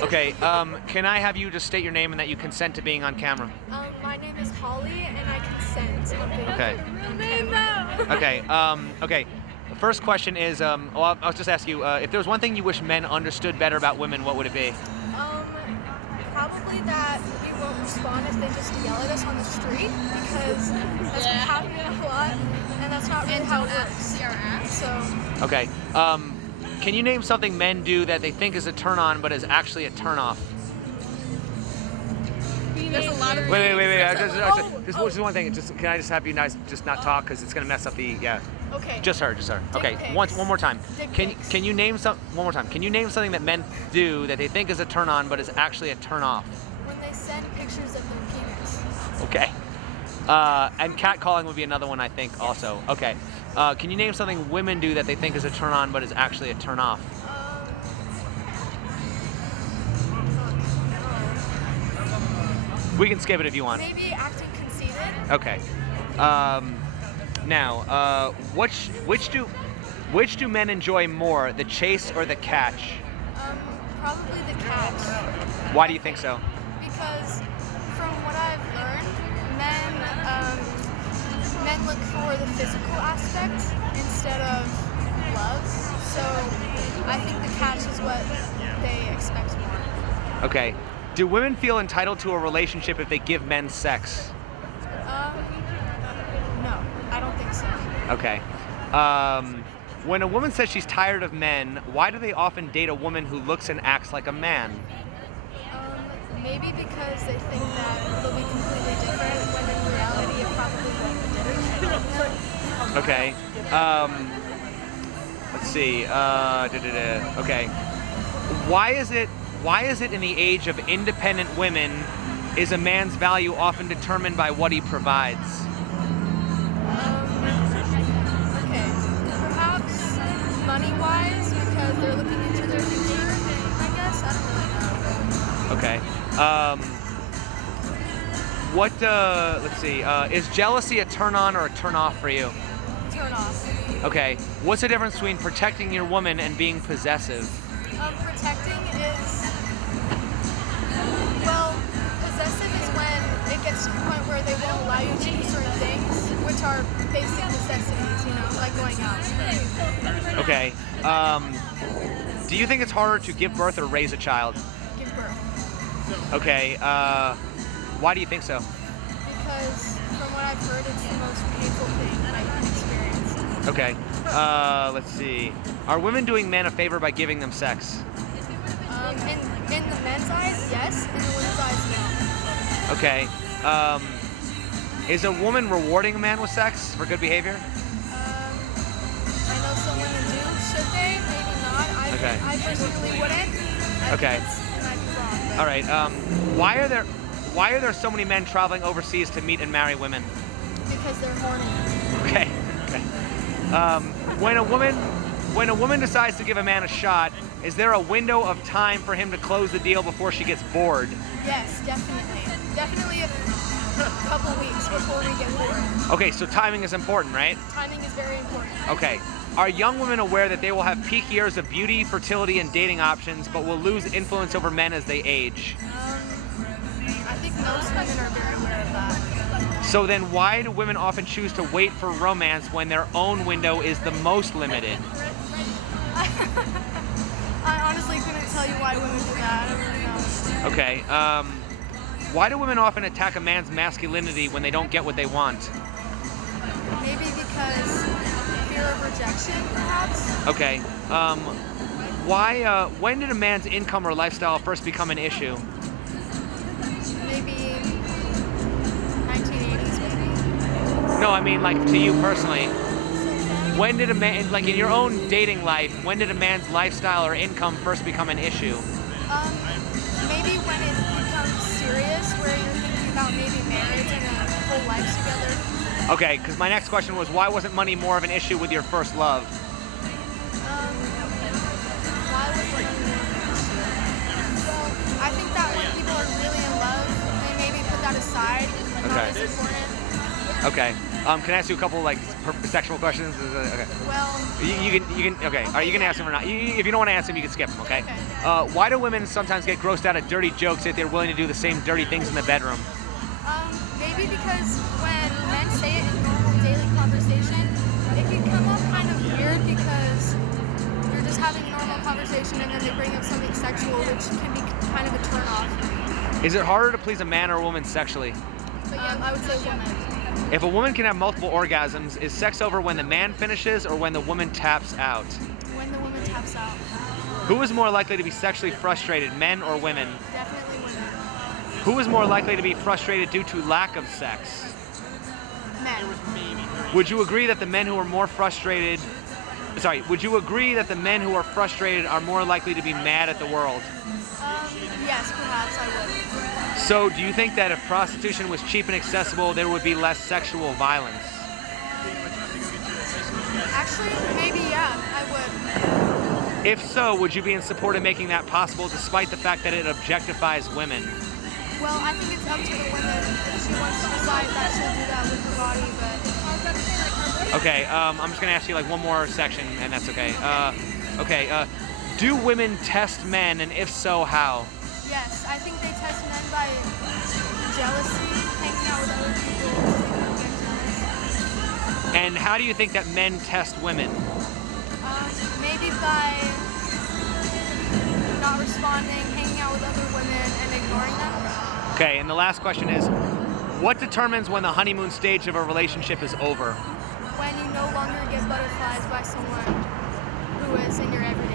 Okay, can I have you just state your name and that you consent to being on camera? My name is Holly, and I consent on being Okay. on camera. Okay, the first question is, I'll just ask you, if there was one thing you wish men understood better about women, what would it be? Probably that we won't respond if they just yell at us on the street, because that's happening a lot, and that's not really how it works. So, Okay, can you name something men do that they think is a turn on but is actually a turn off? There's a lot of Wait. Just one thing. Can I just have you guys just not talk because it's gonna mess up the okay. Just her. Okay, pics. one more time. Dick Can pics. you name one more time? Can you name something that men do that they think is a turn on but is actually a turn off? When they send pictures of their penis. Okay. And catcalling would be another one, I think, also. Okay. Can you name something women do that they think is a turn on but is actually a turn off? We can skip it if you want. Maybe acting conceited. Okay. Now, which do men enjoy more, the chase or the catch? Probably the catch. Why do you think so? Because from what I've learned, men look for the physical aspect instead of love. So I think the catch is what they expect more. Okay. Do women feel entitled to a relationship if they give men sex? No, I don't think so. Okay. When a woman says she's tired of men, why do they often date a woman who looks and acts like a man? Maybe because they think that they'll be completely different, when in reality it probably won't be different. Okay. Let's see. Okay. Why is it in the age of independent women is a man's value often determined by what he provides? Okay. Perhaps money-wise, because they're looking into their future, I guess. I don't really know. Okay. Let's see. Is jealousy a turn on or a turn off for you? Turn off. Okay. What's the difference between protecting your woman and being possessive? Protecting is, well, possessive is when it gets to the point where they won't allow you to do certain things, which are basic necessities, like going out. Okay. Do you think it's harder to give birth or raise a child? Give birth. Okay. Why do you think so? Because from what I've heard, it's the most painful thing that I can experience. Okay. Let's see. Are women doing men a favor by giving them sex? In the men's eyes, yes. In the women's eyes, no. Okay. Is a woman rewarding a man with sex for good behavior? I know some women do. Should they? Maybe not. I personally wouldn't. Okay. I might be wrong, but All right. Why are there so many men traveling overseas to meet and marry women? because they're horny. Okay. When a woman decides to give a man a shot, is there a window of time for him to close the deal before she gets bored? Yes, definitely. Definitely a couple weeks before we get bored. Okay, so timing is important, right? Timing is very important. Okay. Are young women aware that they will have peak years of beauty, fertility, and dating options, but will lose influence over men as they age? I think most women are very aware of that. So then why do women often choose to wait for romance when their own window is the most limited? I honestly couldn't tell you why women do that. I don't really know. Okay. Why do women often attack a man's masculinity when they don't get what they want? Maybe because fear of rejection, perhaps? Okay. When did a man's income or lifestyle first become an issue? Maybe 1980s, maybe? No, I mean like to you personally. When did a man, like in your own dating life, when did a man's lifestyle or income first become an issue? Maybe when it becomes serious, where you're thinking about maybe marriage and a whole life together. Okay, because my next question was, why wasn't money more of an issue with your first love? Why was it Well, I think that when people are really in love, they maybe put that aside and not as important. Okay. Can I ask you a couple like sexual questions? Okay. Well, You can. Okay. Are you gonna ask them or not? If you don't want to ask them, you can skip them. Okay. Okay. Why do women sometimes get grossed out at dirty jokes if they're willing to do the same dirty things in the bedroom? maybe because when men say it in normal daily conversation, it can come off kind of weird because you're just having a normal conversation and then they bring up something sexual, which can be kind of a turn off. Is it harder to please a man or a woman sexually? I would say woman. If a woman can have multiple orgasms, is sex over when the man finishes or when the woman taps out? When the woman taps out. Who is more likely to be sexually frustrated, men or women? Definitely women. Who is more likely to be frustrated due to lack of sex? Men. Would you agree that the men who are more frustrated, would you agree that the men who are frustrated are more likely to be mad at the world? Yes, perhaps I would. So do you think that if prostitution was cheap and accessible, there would be less sexual violence? Actually, maybe yeah, I would. If so, would you be in support of making that possible despite the fact that it objectifies women? Well, I think it's up to the woman if she wants to decide that she'll do that with her body, but... Okay, I'm just going to ask you like one more section, and that's okay. Do women test men, and if so, how? Yes, I think they test men by jealousy, hanging out with other people, seeing them. And how do you think that men test women? Maybe by not responding, hanging out with other women, and ignoring them. Okay, and the last question is, what determines when the honeymoon stage of a relationship is over? When you no longer get butterflies by someone who is in your everyday